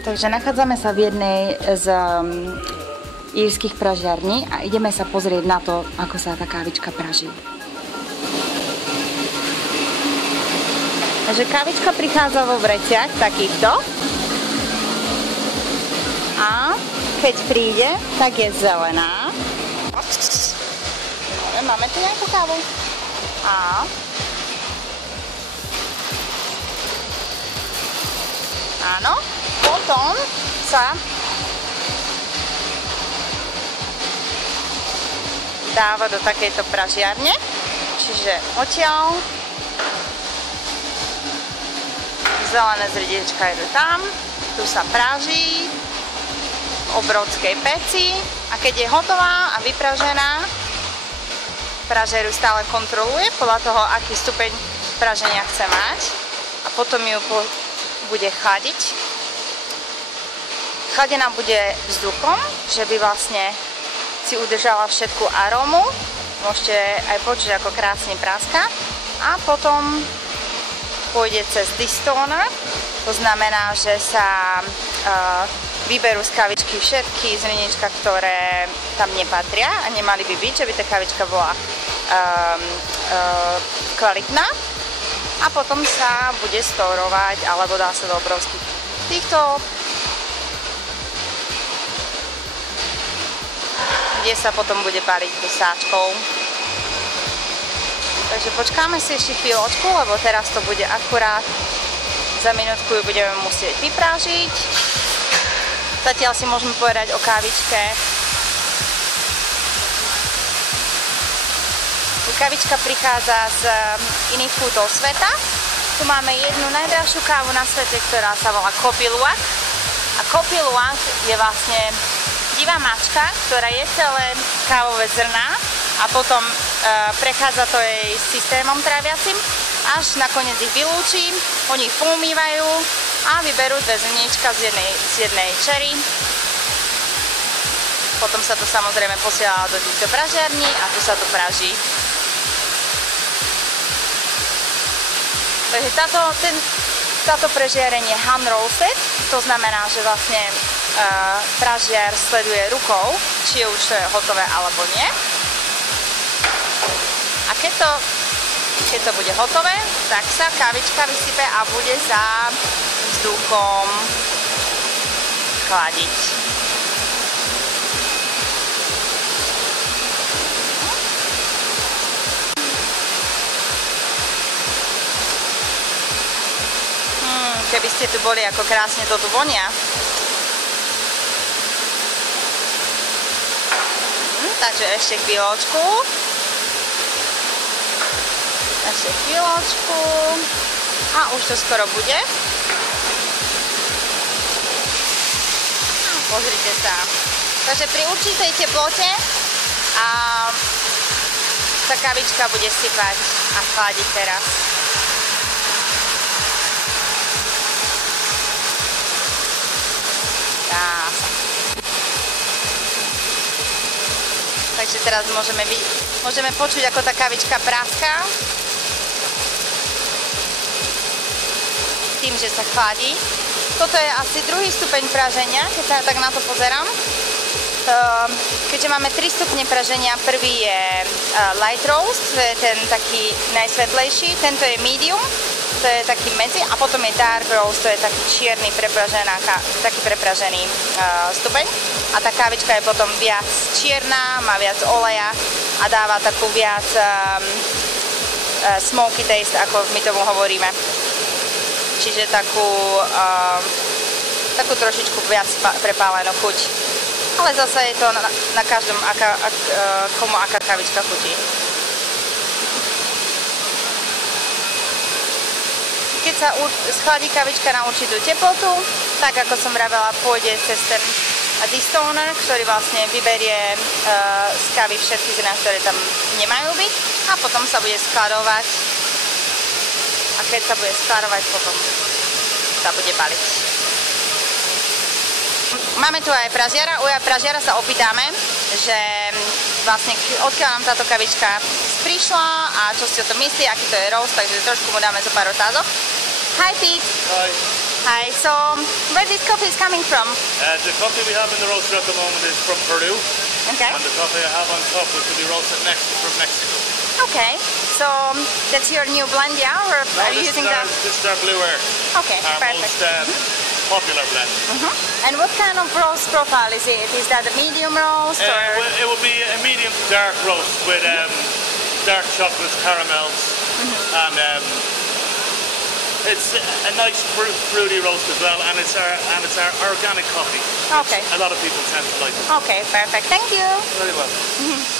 Takže nachádzame sa v jednej z írskych pražiarní a ideme sa pozrieť na to, ako sa tá kávička praží. Takže kávička prichádza vo vreciach takýchto. A keď príde, tak je zelená. Máme tu nejakú kávu. A áno, potom sa dáva do takejto pražiarne, čiže odtiaľ zelené zrniečka idú tam, tu sa praží v obrovskej peci a keď je hotová a vypražená, pražér ju stále kontroluje podľa toho, aký stupeň praženia chce mať a potom ju bude chladiť. Chladená bude vzduchom, že by vlastne si udržala všetku arómu. Môžete aj počuť, ako krásne praska. A potom pôjde cez distóner. To znamená, že sa vyberú z kávičky všetky zrniečka, ktoré tam nepatria a nemali by byť, že by tá kávička bola kvalitná. A potom sa bude storovať, alebo dá sa do obrovských týchto, kde sa potom bude pariť dusáčkou. Takže počkáme si ešte chvíľočku, lebo teraz to bude akurát, za minútku ju budeme musieť vyprážiť. Zatiaľ si môžeme povedať o kávičke. Kávička prichádza z iných kútov sveta. Tu máme jednu najdrahšiu kávu na svete, ktorá sa volá Kopi Luwak. A Kopi Luwak je vlastne divá mačka, ktorá je celé kávové zrná a potom prechádza to jej systémom tráviacim, až nakoniec ich vylúči, oni ich poumývajú a vyberú dve zrniečka z jednej čery. Potom sa to samozrejme posiela do týchto pražiarní a tu sa to praží. Takže táto pražiareň je hand roasted, to znamená, že vlastne pražiar sleduje rukou, či už to je hotové alebo nie. A keď to bude hotové, tak sa kávička vysype a bude sa vzduchom chladiť. Keby ste tu boli, ako krásne to tu vonia. Takže ešte chvíľočku. Ešte chvíľočku. A už to skoro bude. Pozrite sa. Takže pri určitej teplote a sa kávička bude sypať a chladiť teraz. Takže teraz môžeme počuť, ako tá kávička praská. Tým, že sa chladí. Toto je asi druhý stupeň praženia, keď sa tak na to pozerám. Keďže máme 3 stupne praženia, prvý je light roast, to je ten taký najsvetlejší, tento je medium, to je taký medzi, a potom je dark roast, to je taký čierny taký prepražený stupeň. A tá kávička je potom viac čierna, má viac oleja a dáva takú viac smoky taste, ako my tomu hovoríme. Čiže takú trošičku viac prepálenú chuť. Ale zase je to na každom, komu aká kávička chutí. Keď sa schladí kávička na určitú teplotu, tak ako som vravela, pôjde cez ten distóner, ktorý vlastne vyberie z kávy všetky zrná, ktoré tam nemajú byť, a potom sa bude skladovať. A keď sa bude skladovať, potom sa bude baliť. Máme tu aj pražiara. U pražiara sa opýtame, že vlastne odkiaľ nám táto kavička z prišla a čo si o tom myslí, aký to je roast, takže trošku mu dáme zo pár otázok. Hi Pete. Hi. Hi, so where this coffee is coming from? The coffee we have in the roaster at the moment is from Peru. Okay. And the coffee I have on top is to be roasted from Mexico. Okay, so that's your new blend, yeah? Or No, are you this using is that? This is our Blue Air, Okay, our perfect. most popular blend. And what kind of roast profile is it? Is that a medium roast or? It will be a medium to dark roast with dark chocolates, caramels, and it's a nice fruity roast as well. And it's our organic coffee. Okay. A lot of people tend to like it. Okay, perfect. Thank you. Very well.